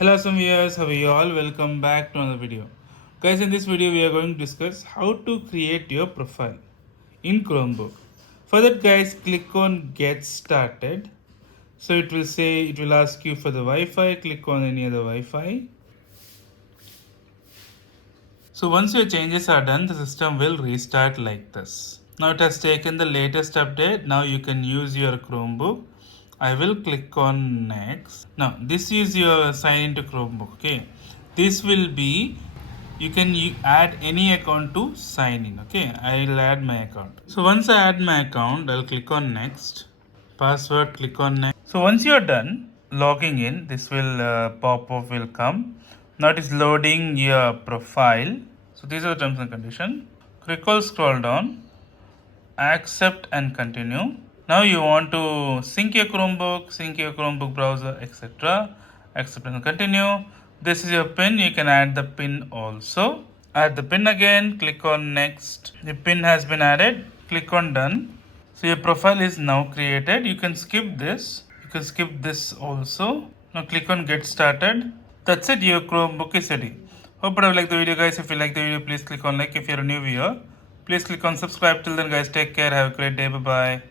Hello some viewers, how are you all? Welcome back to another video. Guys, in this video we are going to discuss how to create your profile in Chromebook. For that guys, click on get started. So it will ask you for the Wi-Fi, click on any other Wi-Fi. So once your changes are done, the system will restart like this. Now it has taken the latest update. Now you can use your Chromebook. I will click on next. Now this is your sign into Chromebook. Okay, this will be you can add any account to sign in. Okay, I'll add my account. So once I add my account, I'll click on next. Password, click on next. So once you're done logging in, this will pop up will come. Now it is loading your profile. So these are the terms and conditions. Click on scroll down, accept and continue. Now you want to sync your Chromebook browser, etc. Accept and continue. This is your pin. You can add the pin also. Add the pin again. Click on next. The pin has been added. Click on done. So your profile is now created. You can skip this. You can skip this also. Now click on get started. That's it. Your Chromebook is ready. Hope you like the video guys. If you like the video, please click on like. If you're a new viewer, please click on subscribe. Till then guys, take care. Have a great day. Bye bye.